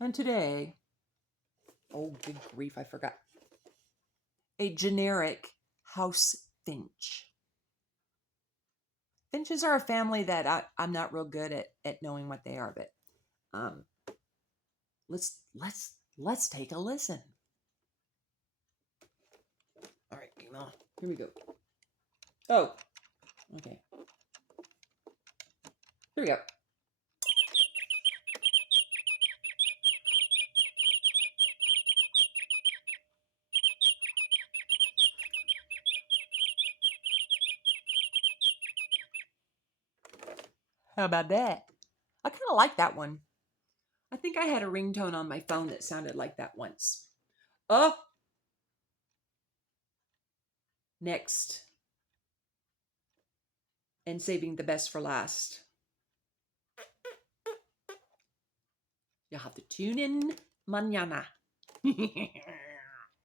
And today, oh, good grief, I forgot. A generic house finch. Finches are a family that I'm not real good at knowing what they are, but um, let's take a listen. All right, Emma, here we go. Oh, okay. Here we go. How about that? I kind of like that one. I think I had a ringtone on my phone that sounded like that once. Oh, next. And saving the best for last. You'll have to tune in mañana.